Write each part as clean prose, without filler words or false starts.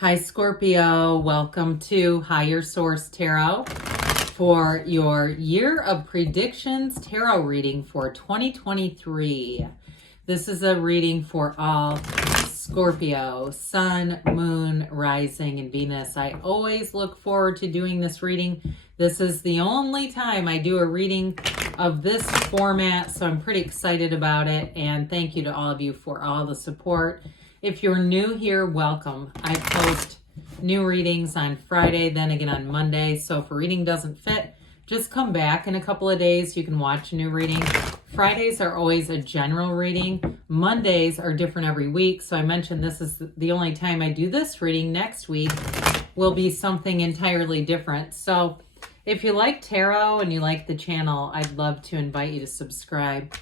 Hi, Scorpio. Welcome to Higher Source Tarot for your Year of Predictions Tarot reading for 2023. This is a reading for all Scorpio, Sun, Moon, Rising, and Venus. I always look forward to doing this reading. This is the only time I do a reading of this format, so I'm pretty excited about it. And thank you to all of you for all the support. If you're new here, welcome. I post new readings on Friday, then again on Monday. So if a reading doesn't fit, just come back in a couple of days. You can watch a new reading. Fridays are always a general reading. Mondays are different every week. So I mentioned this is the only time I do this reading. Next week will be something entirely different. So if you like tarot and you like the channel, I'd love to invite you to subscribe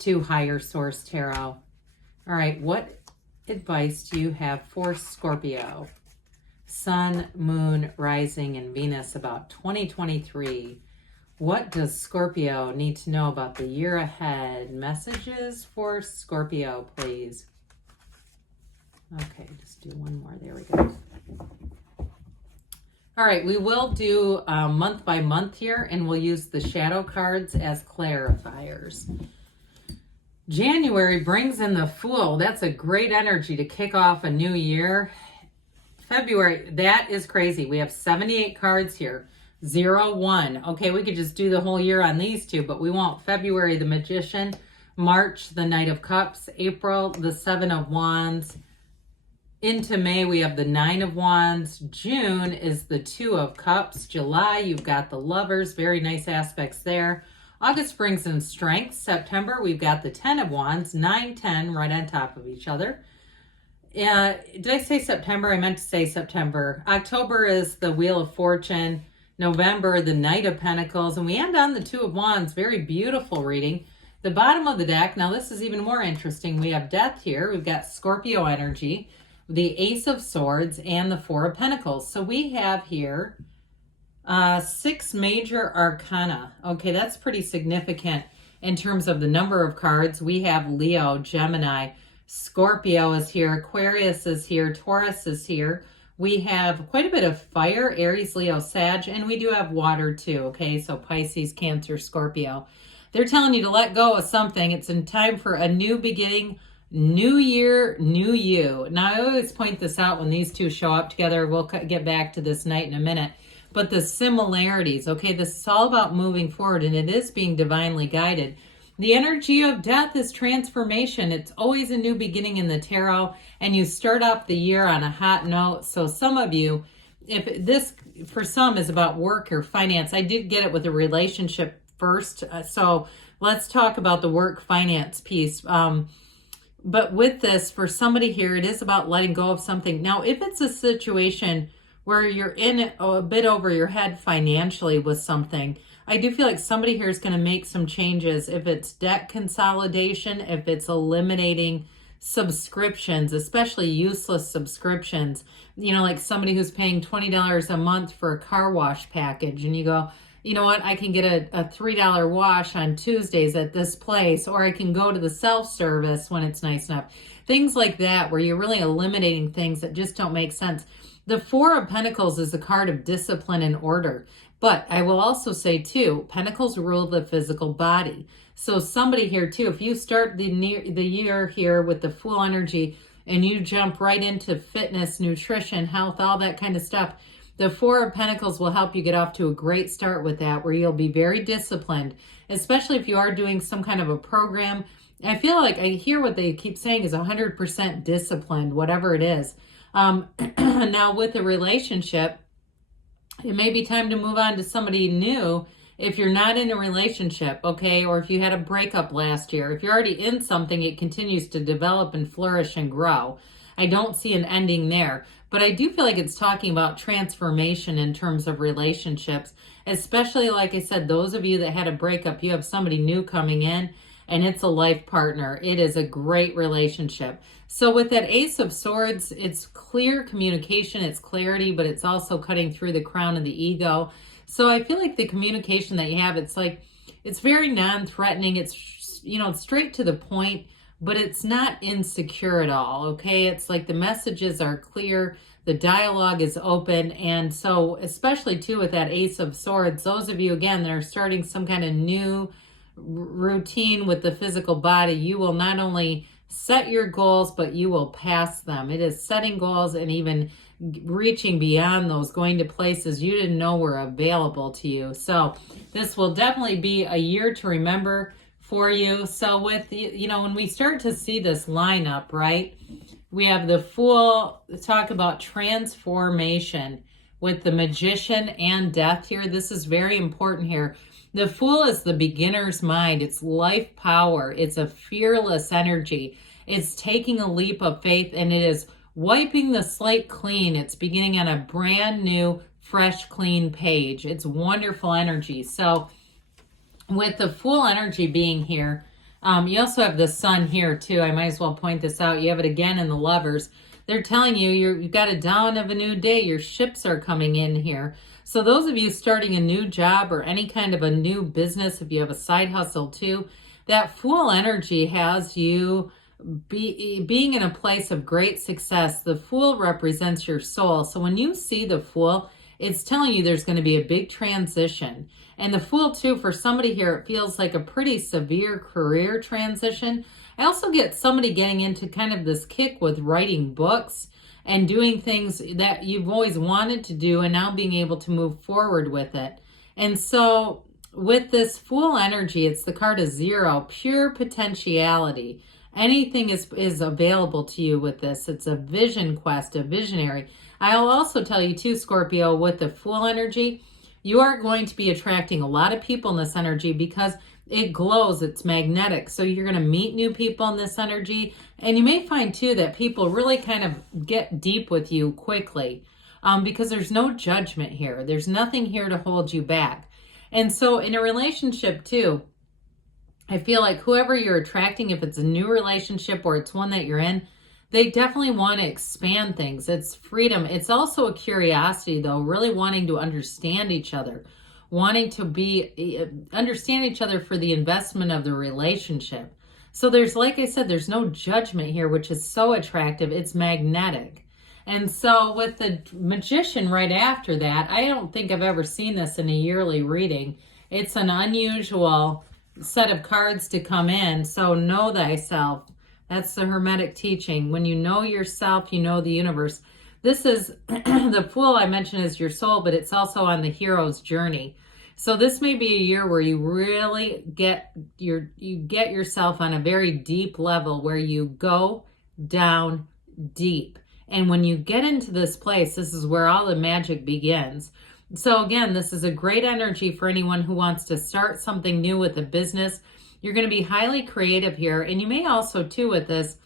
to Higher Source Tarot. All right, what advice do you have for Scorpio, Sun, Moon, Rising, and Venus about 2023? What does Scorpio need to know about the year ahead? Messages for Scorpio, please. Okay, just do one more. There we go. All right, we will do month by month here, and we'll use the shadow cards as clarifiers. January brings in the Fool. That's a great energy to kick off a new year. February, that is crazy. We have 78 cards here. 0, 1. Okay, we could just do the whole year on these two, but we won't. February, the Magician. March, the Knight of Cups. April, the 7 of Wands. Into May, we have the 9 of Wands. June is the 2 of Cups. July, you've got the Lovers. Very nice aspects there. August brings in Strength. September, we've got the 10 of Wands, 9, 10 right on top of each other. Did I say September? I meant to say September. October is the Wheel of Fortune. November, the Knight of Pentacles. And we end on the 2 of Wands. Very beautiful reading. The bottom of the deck, now this is even more interesting. We have Death here. We've got Scorpio energy, the Ace of Swords, and the 4 of Pentacles. So we have here 6 major arcana. Okay, that's pretty significant in terms of the number of cards. We have Leo, Gemini, Scorpio is here, Aquarius is here, Taurus is here. We have quite a bit of fire, Aries, Leo, Sag, and we do have water too, okay? So Pisces, Cancer, Scorpio. They're telling you to let go of something. It's in time for a new beginning, new year, new you. Now, I always point this out when these two show up together. We'll get back to this night in a minute. But the similarities, okay, this is all about moving forward, and it is being divinely guided. The energy of death is transformation. It's always a new beginning in the tarot, and you start off the year on a hot note. So some of you, if this for some is about work or finance, I did get it with a relationship first. So let's talk about the work finance piece. But with this, for somebody here, it is about letting go of something. Now, if it's a situation where you're in a bit over your head financially with something, I do feel like somebody here is going to make some changes. If it's debt consolidation, if it's eliminating subscriptions, especially useless subscriptions, you know, like somebody who's paying $20 a month for a car wash package, and you go, you know what, I can get a $3 wash on Tuesdays at this place, or I can go to the self-service when it's nice enough. Things like that, where you're really eliminating things that just don't make sense. The 4 of Pentacles is a card of discipline and order. But I will also say, too, Pentacles rule the physical body. So somebody here, too, if you start the year here with the Fool energy and you jump right into fitness, nutrition, health, all that kind of stuff, the 4 of Pentacles will help you get off to a great start with that, where you'll be very disciplined, especially if you are doing some kind of a program. I feel like I hear what they keep saying is 100% disciplined, whatever it is. Now, with a relationship, it may be time to move on to somebody new if you're not in a relationship, okay? Or if you had a breakup last year. If you're already in something, it continues to develop and flourish and grow. I don't see an ending there. But I do feel like it's talking about transformation in terms of relationships, especially, like I said, those of you that had a breakup, you have somebody new coming in, and it's a life partner. It is a great relationship. So with that Ace of Swords, it's clear communication, it's clarity, but it's also cutting through the crown of the ego. So I feel like the communication that you have, it's like, it's very non-threatening. It's, you know, straight to the point, but it's not insecure at all, okay? It's like the messages are clear, the dialogue is open, and so especially too with that Ace of Swords, those of you, again, that are starting some kind of new routine with the physical body, you will not only set your goals, but you will pass them. It is setting goals and even reaching beyond those, going to places you didn't know were available to you. So this will definitely be a year to remember for you. So with, when we start to see this lineup, right, we have the Fool, talk about transformation with the Magician and Death here. This is very important here. The Fool is the beginner's mind. It's life power. It's a fearless energy. It's taking a leap of faith, and it is wiping the slate clean. It's beginning on a brand new, fresh, clean page. It's wonderful energy. So with the Fool energy being here, you also have the Sun here too. I might as well point this out. You have it again in the Lovers. They're telling you you've got a dawn of a new day. Your ships are coming in here. So those of you starting a new job or any kind of a new business, if you have a side hustle too, that Fool energy has you being in a place of great success. The Fool represents your soul. So when you see the Fool, it's telling you there's going to be a big transition. And the Fool too, for somebody here, it feels like a pretty severe career transition. I also get somebody getting into kind of this kick with writing books and doing things that you've always wanted to do and now being able to move forward with it. And so with this Fool energy, it's the card of 0, pure potentiality. Anything is available to you with this. It's a vision quest, a visionary. I'll also tell you too, Scorpio, with the Fool energy, you are going to be attracting a lot of people in this energy because it glows, it's magnetic. So you're going to meet new people in this energy. And you may find too that people really kind of get deep with you quickly because there's no judgment here. There's nothing here to hold you back. And so in a relationship too, I feel like whoever you're attracting, if it's a new relationship or it's one that you're in, they definitely want to expand things. It's freedom. It's also a curiosity, though, really wanting to understand each other, wanting to understand each other for the investment of the relationship. So there's, like I said, there's no judgment here, which is so attractive. It's magnetic. And so with the Magician right after that, I don't think I've ever seen this in a yearly reading. It's an unusual set of cards to come in. So know thyself. That's the Hermetic teaching. When you know yourself, you know the universe. This is the Fool I mentioned is your soul, but it's also on the hero's journey. So this may be a year where you really get yourself on a very deep level where you go down deep. And when you get into this place, this is where all the magic begins. So again, this is a great energy for anyone who wants to start something new with a business. You're going to be highly creative here. And you may also, too, with this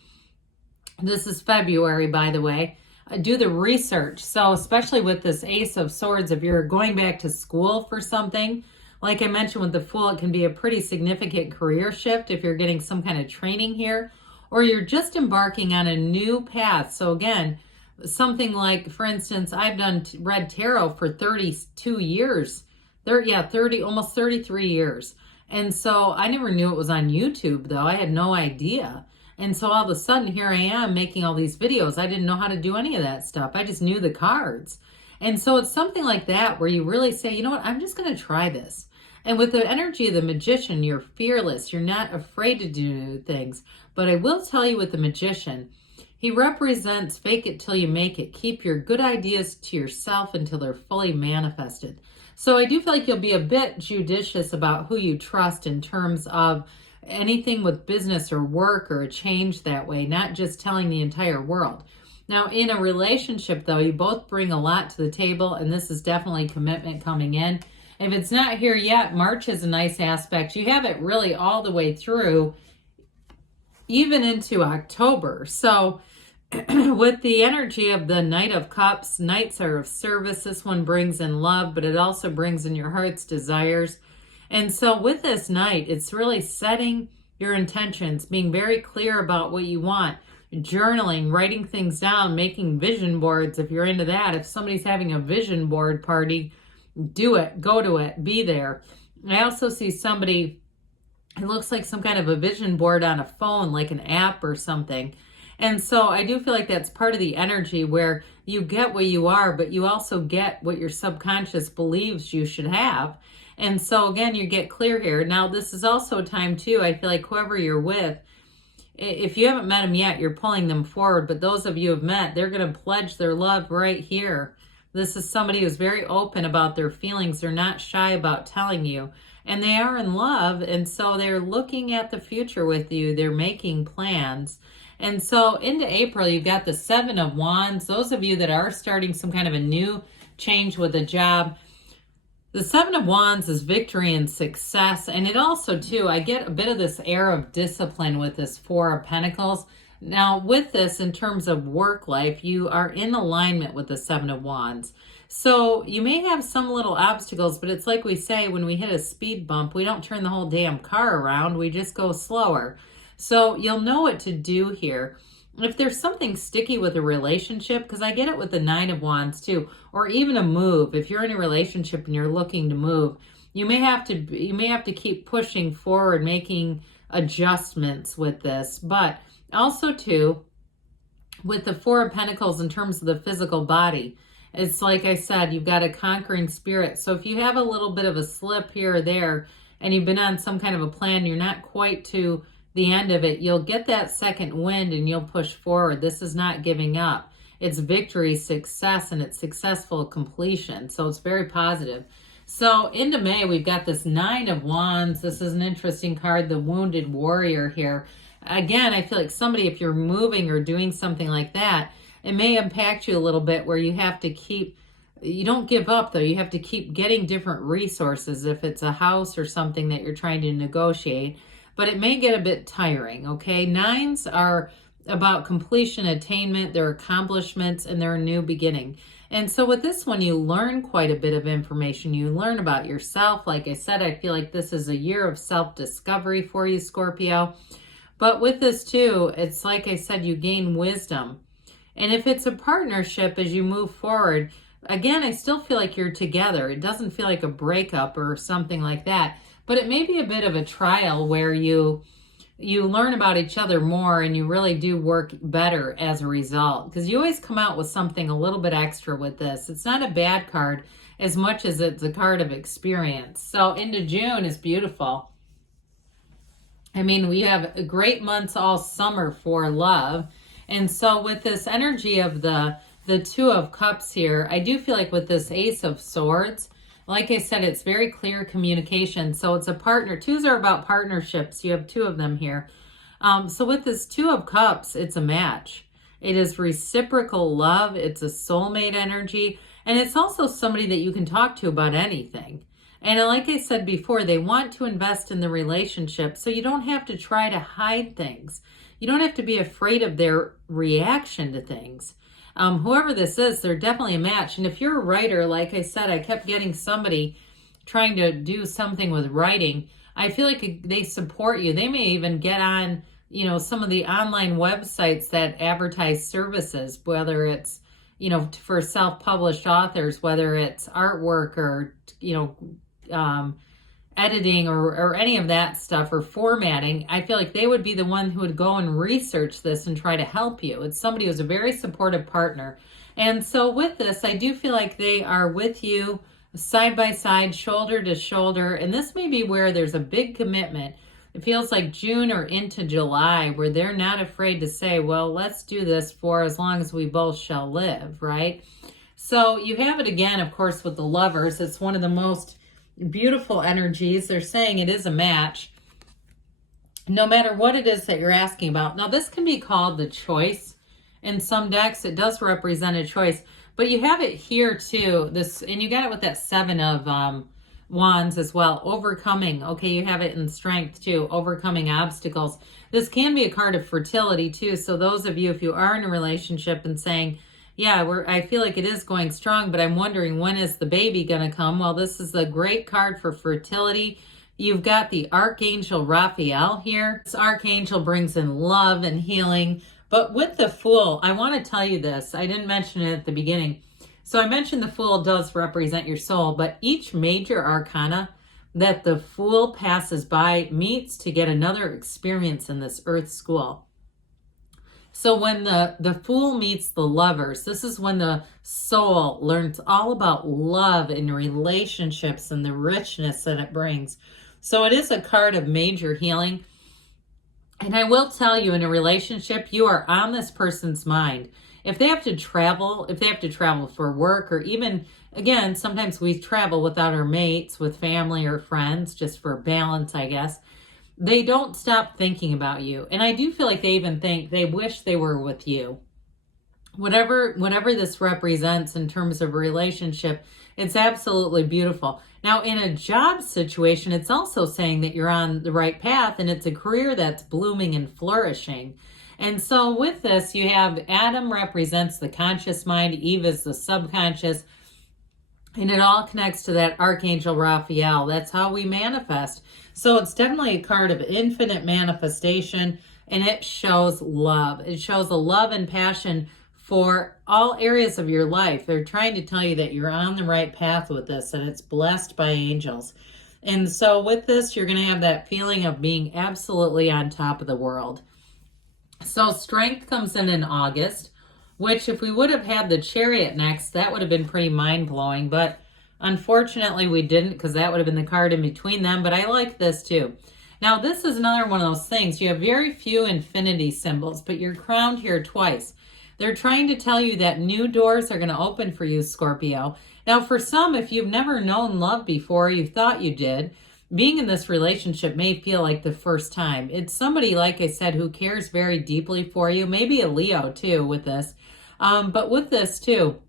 is February, by the way, do the research. So especially with this Ace of Swords, if you're going back to school for something, like I mentioned with the Fool, it can be a pretty significant career shift if you're getting some kind of training here, or you're just embarking on a new path. So again, something like, for instance, I've read tarot for 32 years. Almost 33 years. And so I never knew it was on YouTube, though. I had no idea. And so all of a sudden, here I am making all these videos. I didn't know how to do any of that stuff. I just knew the cards. And so it's something like that where you really say, you know what, I'm just going to try this. And with the energy of the Magician, you're fearless. You're not afraid to do new things. But I will tell you with the Magician, he represents fake it till you make it. Keep your good ideas to yourself until they're fully manifested. So I do feel like you'll be a bit judicious about who you trust in terms of anything with business or work or a change that way, not just telling the entire world. Now, in a relationship, though, you both bring a lot to the table, and this is definitely commitment coming in. If it's not here yet, March is a nice aspect. You have it really all the way through, even into October. So with the energy of the Knight of Cups, Knights are of service. This one brings in love, but it also brings in your heart's desires. And so with this Knight, it's really setting your intentions, being very clear about what you want, journaling, writing things down, making vision boards if you're into that. If somebody's having a vision board party, do it, go to it, be there. I also see somebody It looks like some kind of a vision board on a phone, like an app or something. And so I do feel like that's part of the energy where you get what you are, but you also get what your subconscious believes you should have. And so again, you get clear here. Now, this is also a time too, I feel like whoever you're with, if you haven't met them yet, you're pulling them forward. But those of you who have met, they're going to pledge their love right here. This is somebody who's very open about their feelings. They're not shy about telling you. And they are in love. And so they're looking at the future with you. They're making plans. And so into April, you've got the Seven of Wands. Those of you that are starting some kind of a new change with a job, the Seven of Wands is victory and success. And it also, too, I get a bit of this air of discipline with this Four of Pentacles. Now, with this, in terms of work life, you are in alignment with the Seven of Wands. So you may have some little obstacles, but it's like we say, when we hit a speed bump, we don't turn the whole damn car around. We just go slower. So you'll know what to do here. If there's something sticky with a relationship, because I get it with the Nine of Wands too, or even a move. If you're in a relationship and you're looking to move, you may have to keep pushing forward, making adjustments with this. But also too, with the Four of Pentacles in terms of the physical body, it's like I said, you've got a conquering spirit. So if you have a little bit of a slip here or there, and you've been on some kind of a plan, you're not quite to the end of it, you'll get that second wind and you'll push forward. This is not giving up. It's victory, success, and it's successful completion. So it's very positive. So into May, we've got this Nine of Wands. This is an interesting card, the Wounded Warrior here. Again, I feel like somebody, if you're moving or doing something like that, it may impact you a little bit where you have to keep, you don't give up though. You have to keep getting different resources if it's a house or something that you're trying to negotiate. But it may get a bit tiring, okay? Nines are about completion, attainment, their accomplishments, and their new beginning. And so with this one, you learn quite a bit of information. You learn about yourself. Like I said, I feel like this is a year of self-discovery for you, Scorpio. But with this too, it's like I said, you gain wisdom. And if it's a partnership as you move forward, again, I still feel like you're together. It doesn't feel like a breakup or something like that. But it may be a bit of a trial where you learn about each other more and you really do work better as a result. Because you always come out with something a little bit extra with this. It's not a bad card as much as it's a card of experience. So into June is beautiful. I mean, we have great months all summer for love. And so with this energy of the Two of Cups here, I do feel like with this Ace of Swords, like I said, it's very clear communication. So it's a partner. Twos are about partnerships. You have two of them here. So with this Two of Cups, it's a match. It is reciprocal love. It's a soulmate energy. And it's also somebody that you can talk to about anything. And like I said before, they want to invest in the relationship. So you don't have to try to hide things. You don't have to be afraid of their reaction to things. Whoever this is, they're definitely a match. And if you're a writer, like I said, I kept getting somebody trying to do something with writing. I feel like they support you. They may even get on, some of the online websites that advertise services, whether it's, for self-published authors, whether it's artwork or, editing or any of that stuff or formatting. I feel like they would be the one who would go and research this and try to help you. It's somebody who's a very supportive partner. And so with this, I do feel like they are with you side by side, shoulder to shoulder. And this may be where there's a big commitment. It feels like June or into July where they're not afraid to say, well, let's do this for as long as we both shall live, right? So you have it again, of course, with the Lovers. It's one of the most beautiful energies. They're saying it is a match no matter what it is that you're asking about. Now this can be called the Choice in some decks. It does represent a choice, but you have it here too, this, and you got it with that Seven of Wands as well. Overcoming. Okay, you have it in Strength too, overcoming obstacles. This can be a card of fertility too. So those of you, if you are in a relationship and saying, yeah, I feel like it is going strong, but I'm wondering, when is the baby going to come? Well, this is a great card for fertility. You've got the Archangel Raphael here. This Archangel brings in love and healing. But with the Fool, I want to tell you this. I didn't mention it at the beginning. So I mentioned the Fool does represent your soul, but each major arcana, that the fool passes by meets to get another experience in this earth school. So when the fool meets the lovers, this is when the soul learns all about love and relationships and the richness that it brings. So it is a card of major healing. And I will tell you, in a relationship, you are on this person's mind. If they have to travel for work, or even, again, sometimes we travel without our mates, with family or friends, just for balance, I guess. They don't stop thinking about you. And I do feel like they wish they were with you. Whatever this represents in terms of a relationship, it's absolutely beautiful. Now, in a job situation, it's also saying that you're on the right path and it's a career that's blooming and flourishing. And so with this, you have Adam represents the conscious mind, Eve is the subconscious, and it all connects to that Archangel Raphael. That's how we manifest. So it's definitely a card of infinite manifestation, and it shows love. It shows a love and passion for all areas of your life. They're trying to tell you that you're on the right path with this, and it's blessed by angels. And so with this, you're going to have that feeling of being absolutely on top of the world. So strength comes in August, which if we would have had the Chariot next, that would have been pretty mind-blowing. But unfortunately, we didn't, because that would have been the card in between them. But I like this too. Now, this is another one of those things. You have very few infinity symbols, but you're crowned here twice. They're trying to tell you that new doors are going to open for you, Scorpio. Now, for some, if you've never known love before, you thought you did, being in this relationship may feel like the first time. It's somebody, like I said, who cares very deeply for you. Maybe a Leo, too, with this. But with this, too,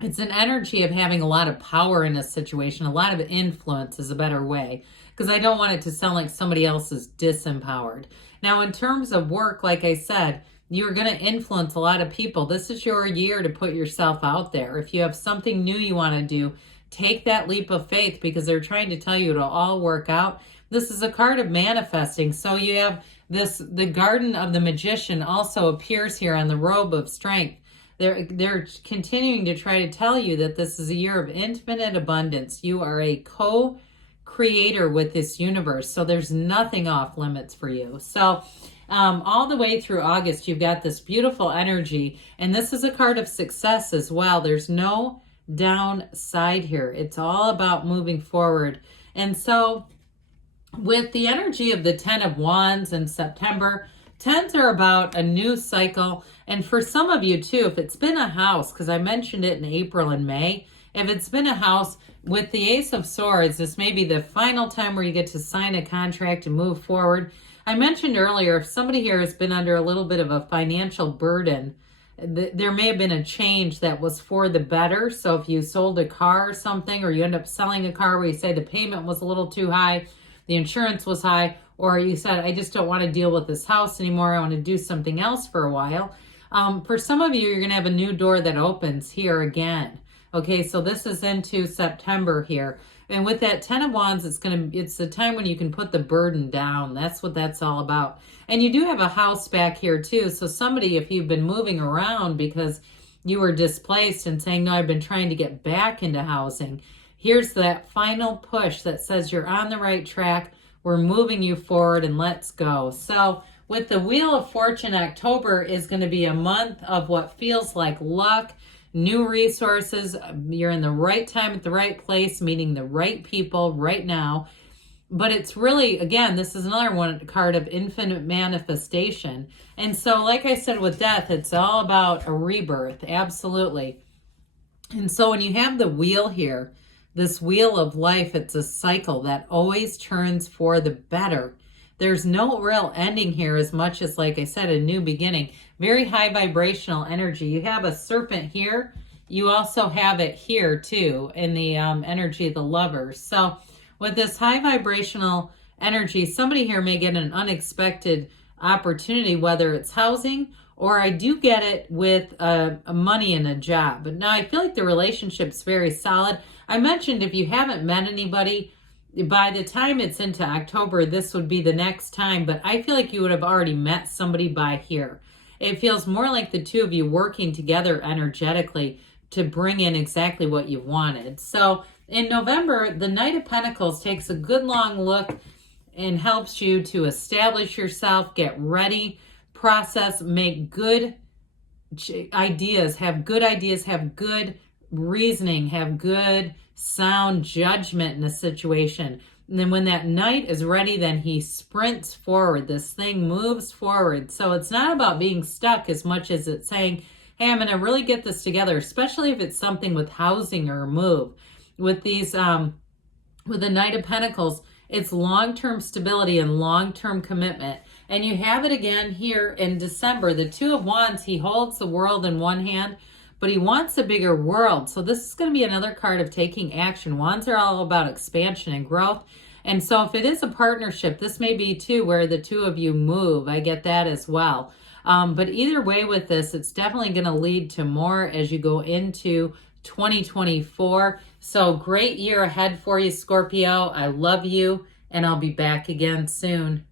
it's an energy of having a lot of power in a situation. A lot of influence is a better way, because I don't want it to sound like somebody else is disempowered. Now, in terms of work, like I said, you're going to influence a lot of people. This is your year to put yourself out there. If you have something new you want to do, take that leap of faith, because they're trying to tell you it'll all work out. This is a card of manifesting. So you have this, the Garden of the Magician also appears here on the robe of strength. They're continuing to try to tell you that this is a year of infinite abundance. You are a co-creator with this universe. So there's nothing off limits for you. So all the way through August, you've got this beautiful energy. And this is a card of success as well. There's no downside here. It's all about moving forward. And so with the energy of the 10 of Wands in September, 10s are about a new cycle. And for some of you too, if it's been a house, because I mentioned it in April and May, if it's been a house with the Ace of Swords, this may be the final time where you get to sign a contract and move forward. I mentioned earlier, if somebody here has been under a little bit of a financial burden, there may have been a change that was for the better. So if you sold a car or something, or you end up selling a car where you say the payment was a little too high, the insurance was high, or you said, I just don't want to deal with this house anymore, I want to do something else for a while. For some of you, you're going to have a new door that opens here again. Okay, so this is into September here. And with that 10 of Wands, it's the time when you can put the burden down. That's what that's all about. And you do have a house back here too. So somebody, if you've been moving around because you were displaced and saying, no, I've been trying to get back into housing, here's that final push that says you're on the right track. We're moving you forward and let's go. So with the Wheel of Fortune, October is going to be a month of what feels like luck, new resources. You're in the right time at the right place, meeting the right people right now. But it's really, again, this is another one card of infinite manifestation. And so, like I said, with death, it's all about a rebirth. Absolutely. And so when you have the wheel here, this wheel of life, it's a cycle that always turns for the better. There's no real ending here, as much as, like I said, a new beginning. Very high vibrational energy. You have a serpent here. You also have it here too in the energy of the Lovers. So with this high vibrational energy, somebody here may get an unexpected opportunity, whether it's housing, or I do get it with money and a job. But now I feel like the relationship's very solid. I mentioned if you haven't met anybody, by the time it's into October, this would be the next time. But I feel like you would have already met somebody by here. It feels more like the two of you working together energetically to bring in exactly what you wanted. So In November, the Knight of Pentacles takes a good long look and helps you to establish yourself, get ready, process, make good ideas, have good reasoning, have good sound judgment in a situation. And then when that knight is ready, then he sprints forward. This thing moves forward. So it's not about being stuck as much as it's saying, hey, I'm going to really get this together, especially if it's something with housing or a move. With these, with the Knight of Pentacles, it's long-term stability and long-term commitment. And you have it again here in December. The Two of Wands, he holds the world in one hand, but he wants a bigger world. So this is going to be another card of taking action. Wands are all about expansion and growth. And so if it is a partnership, this may be too where the two of you move. I get that as well. But either way with this, it's definitely going to lead to more as you go into 2024. So great year ahead for you, Scorpio. I love you, and I'll be back again soon.